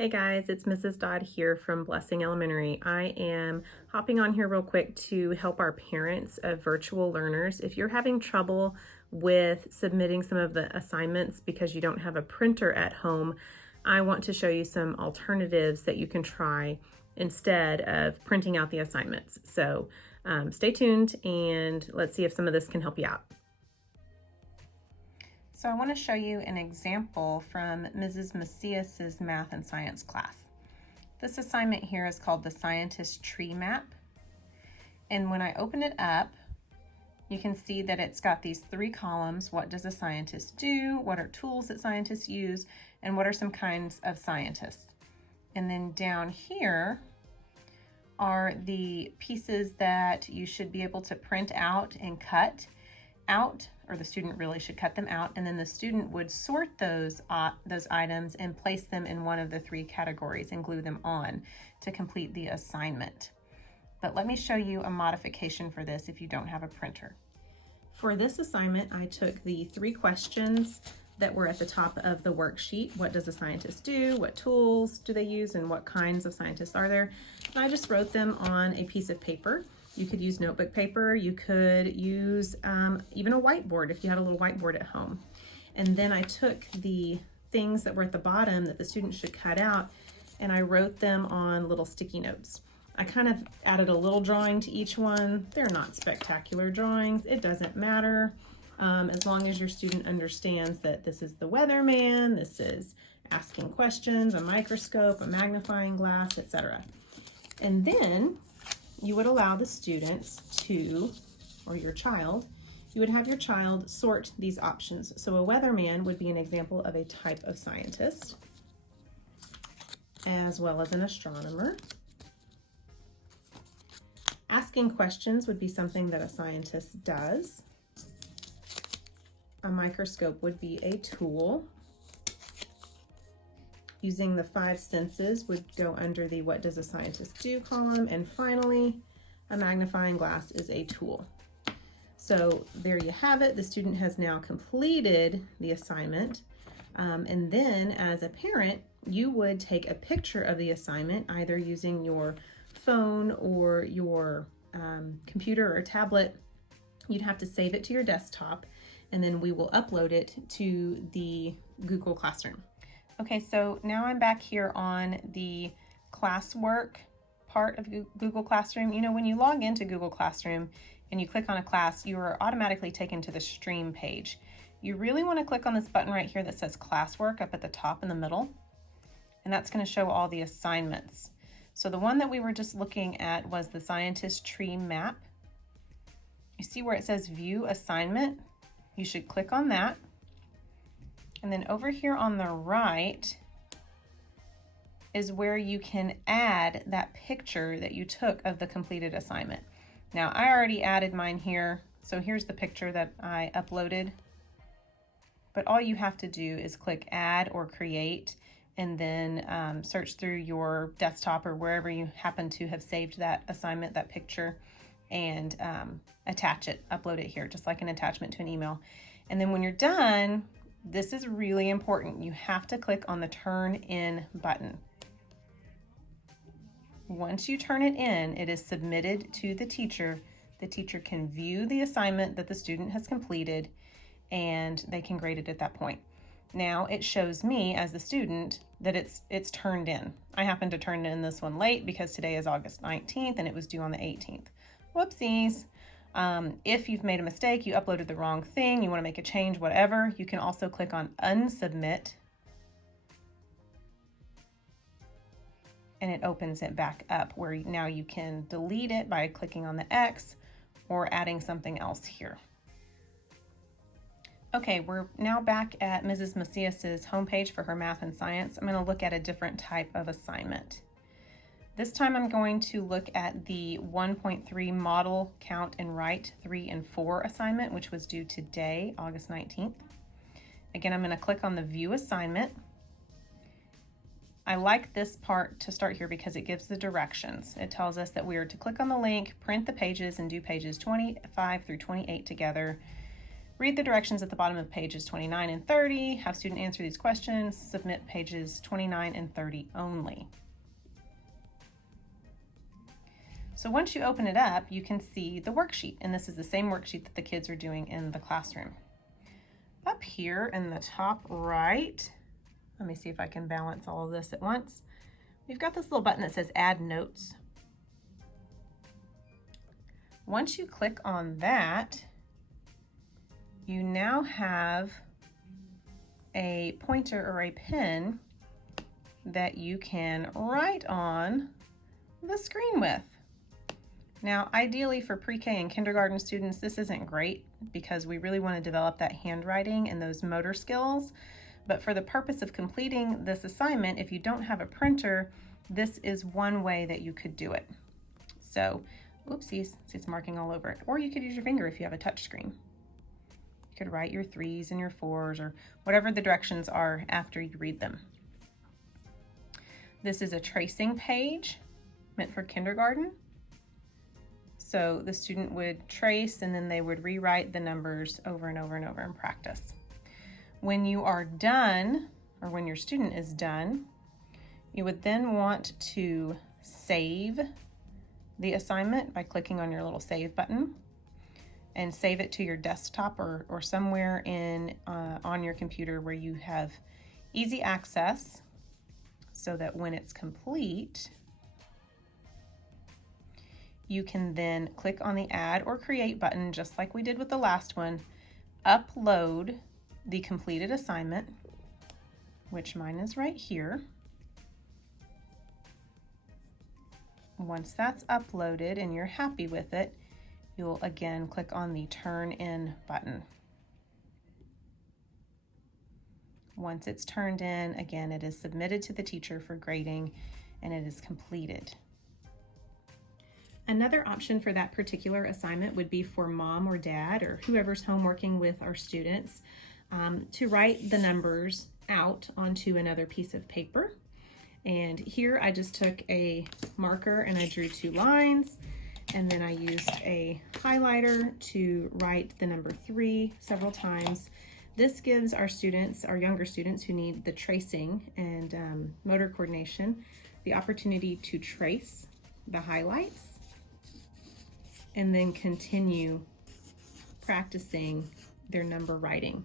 Hey guys, it's Mrs. Dodd here from Blessing Elementary. I am hopping on here real quick to help our parents of virtual learners. If you're having trouble with submitting some of the assignments because you don't have a printer at home, I want to show you some alternatives that you can try instead of printing out the assignments. So stay tuned and let's see if some of this can help you out. So I want to show you an example from Mrs. Macias's math and science class. This assignment here is called the Scientist Tree Map. And when I open it up, you can see that it's got these three columns. What does a scientist do? What are tools that scientists use? And what are some kinds of scientists? And then down here are the pieces that you should be able to print out and cut out, or the student really should cut them out, and then the student would sort those items and place them in one of the three categories and glue them on to complete the assignment. But let me show you a modification for this if you don't have a printer. For this assignment, I took the three questions that were at the top of the worksheet. What does a scientist do? What tools do they use? And what kinds of scientists are there? And I just wrote them on a piece of paper. You could use notebook paper. You could use even a whiteboard if you had a little whiteboard at home. And then I took the things that were at the bottom that the students should cut out and I wrote them on little sticky notes. I kind of added a little drawing to each one. They're not spectacular drawings. It doesn't matter as long as your student understands that this is the weatherman, this is asking questions, a microscope, a magnifying glass, etc. And then you would allow the students to, or your child, you would have your child sort these options. So a weatherman would be an example of a type of scientist, as well as an astronomer. Asking questions would be something that a scientist does. A microscope would be a tool. Using the five senses would go under the what does a scientist do column. And finally, a magnifying glass is a tool. So there you have it. The student has now completed the assignment. And then as a parent, you would take a picture of the assignment, either using your phone or your computer or tablet. You'd have to save it to your desktop, and then we will upload it to the Google Classroom. Okay, so now I'm back here on the Classwork part of Google Classroom. You know, when you log into Google Classroom and you click on a class, you are automatically taken to the stream page. You really want to click on this button right here that says Classwork up at the top in the middle, and that's going to show all the assignments. So the one that we were just looking at was the Scientist Tree Map. You see where it says View Assignment? You should click on that. And then over here on the right is where you can add that picture that you took of the completed assignment. Now, I already added mine here, so here's the picture that I uploaded. But all you have to do is click Add or Create, and then search through your desktop or wherever you happen to have saved that assignment, that picture, and attach it, upload it here, just like an attachment to an email. And then when you're done, this is really important. You have to click on the Turn In button. Once you turn it in, it is submitted to the teacher. The teacher can view the assignment that the student has completed, and they can grade it at that point. Now it shows me as the student that it's turned in. I happened to turn in this one late because today is August 19th and it was due on the 18th. Whoopsies. If you've made a mistake, you uploaded the wrong thing, you want to make a change, whatever, you can also click on Unsubmit, and it opens it back up where now you can delete it by clicking on the X or adding something else here. Okay, we're now back at Mrs. Macias's homepage for her math and science. I'm going to look at a different type of assignment. This time I'm going to look at the 1.3 Model Count and Write 3 and 4 assignment, which was due today, August 19th. Again, I'm going to click on the View Assignment. I like this part to start here because it gives the directions. It tells us that we are to click on the link, print the pages, and do pages 25 through 28 together. Read the directions at the bottom of pages 29 and 30. Have student answer these questions. Submit pages 29 and 30 only. So once you open it up, you can see the worksheet, and this is the same worksheet that the kids are doing in the classroom. Up here in the top right, let me see if I can balance all of this at once. We've got this little button that says Add Notes. Once you click on that, you now have a pointer or a pen that you can write on the screen with. Now, ideally for pre-K and kindergarten students, this isn't great because we really want to develop that handwriting and those motor skills. But for the purpose of completing this assignment, if you don't have a printer, this is one way that you could do it. So, oopsies, it's marking all over it. Or you could use your finger if you have a touch screen. You could write your 3s and your 4s or whatever the directions are after you read them. This is a tracing page meant for kindergarten. So the student would trace and then they would rewrite the numbers over and over and over in practice. When you are done, or when your student is done, you would then want to save the assignment by clicking on your little save button and save it to your desktop or somewhere on your computer where you have easy access so that when it's complete, you can then click on the Add or Create button, just like we did with the last one, upload the completed assignment, which mine is right here. Once that's uploaded and you're happy with it, you'll again click on the Turn In button. Once it's turned in, again, it is submitted to the teacher for grading and it is completed. Another option for that particular assignment would be for mom or dad or whoever's home working with our students to write the numbers out onto another piece of paper. And here I just took a marker and I drew 2 lines, and then I used a highlighter to write the number 3 several times. This gives our students, our younger students who need the tracing and motor coordination, the opportunity to trace the highlights and then continue practicing their number writing.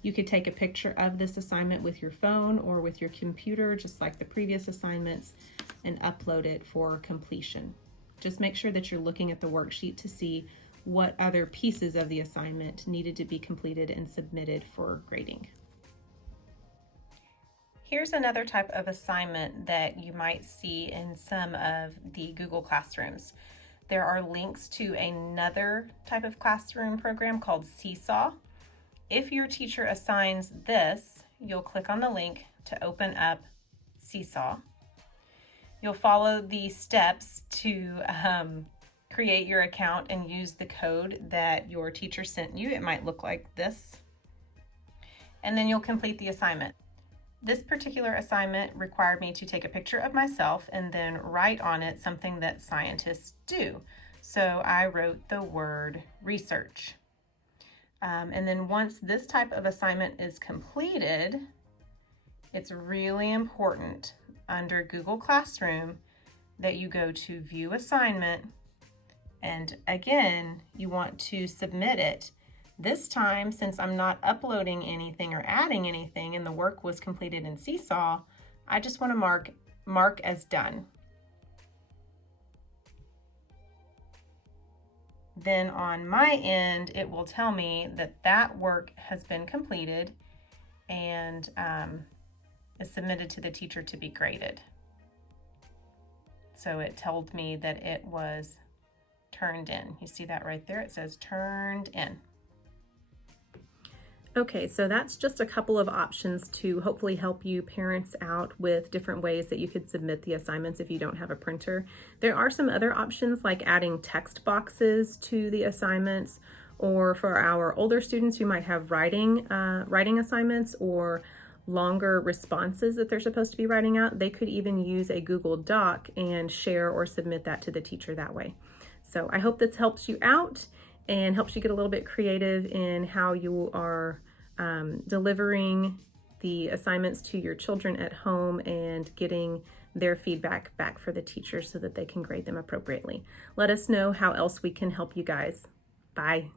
You could take a picture of this assignment with your phone or with your computer, just like the previous assignments, and upload it for completion. Just make sure that you're looking at the worksheet to see what other pieces of the assignment needed to be completed and submitted for grading. Here's another type of assignment that you might see in some of the Google Classrooms. There are links to another type of classroom program called Seesaw. If your teacher assigns this, you'll click on the link to open up Seesaw. You'll follow the steps to create your account and use the code that your teacher sent you. It might look like this. And then you'll complete the assignment. This particular assignment required me to take a picture of myself and then write on it something that scientists do. So I wrote the word research. And then once this type of assignment is completed, it's really important under Google Classroom that you go to View Assignment, and again, you want to submit it. This time, since I'm not uploading anything or adding anything and the work was completed in Seesaw, I just want to mark as done. Then on my end, it will tell me that that work has been completed and is submitted to the teacher to be graded. So it told me that it was turned in. You see that right there? It says turned in. Okay, so that's just a couple of options to hopefully help you parents out with different ways that you could submit the assignments if you don't have a printer. There are some other options like adding text boxes to the assignments, or for our older students who might have writing assignments or longer responses that they're supposed to be writing out, they could even use a Google Doc and share or submit that to the teacher that way. So I hope this helps you out. and helps you get a little bit creative in how you are delivering the assignments to your children at home and getting their feedback back for the teachers so that they can grade them appropriately. Let us know how else we can help you guys. Bye.